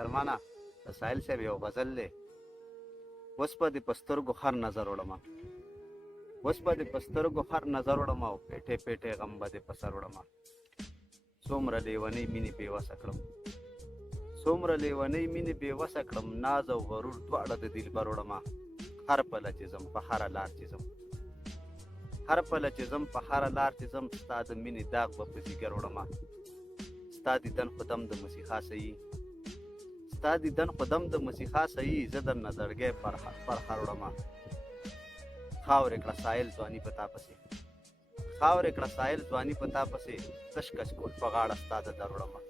محترمانه د سایل صاحب یو غزل دی. اوس به دې په سترګو هر نظر وړمه، اوس به دې په سترګو هر نظر وړمه او پیټې پیټې غم به دې په سر وړمه. څومره لیونۍ مینې بېوسه کړم، څومره لیونۍ مینې بېوسه کړم، ناز او غرور دواړه د دلبر وړمه. هر پله چې ځم په هره لار چې ځم، هر پله چې ځم په هره لار چې ځم، ستا د مینې داغ به په ځیګر وړمه. ستا دیدن خو دم د مسیحا صحیح، ستا دیدن خو دم د مسیحا صحیح، زه درنه زړګی پر هر وړمه. خاورې کړه سایل ځواني په تا پسې، خاورې کړه سایل ځواني په تا پسې، تش کچ کول په غاړه ستا د در وړمه.